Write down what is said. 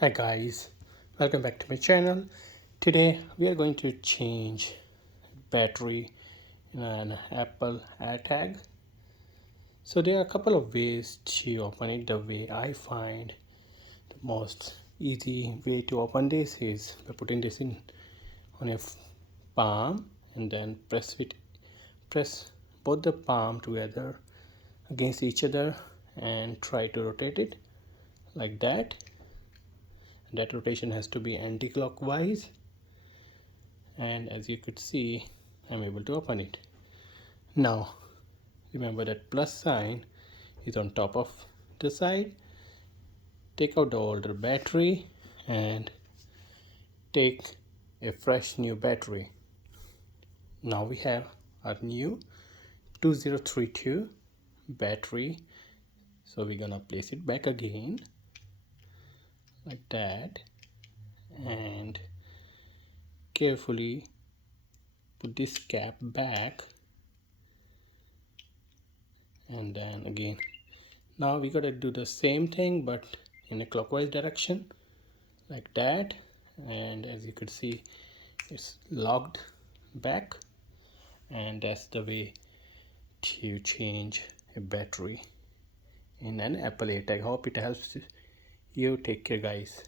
Hi guys, welcome back to my channel. Today we are going to change battery in an Apple AirTag. So there are a couple of ways to open it. The way I find the most easy way to open this is by putting this in on your palm and then press both the palm together against each other and try to rotate it like that. That rotation has to be anti-clockwise, and as you could see, I'm able to open it. Now remember that plus sign is on top of the side. Take out the older battery and take a fresh new battery. Now we have our new 2032 battery, so we're gonna place it back again like that and carefully put this cap back, and then again. Now we gotta do the same thing but in a clockwise direction like that, and as you could see it's locked back, and that's the way to change a battery in an Apple AirTag. Hope it helps you. Take care guys.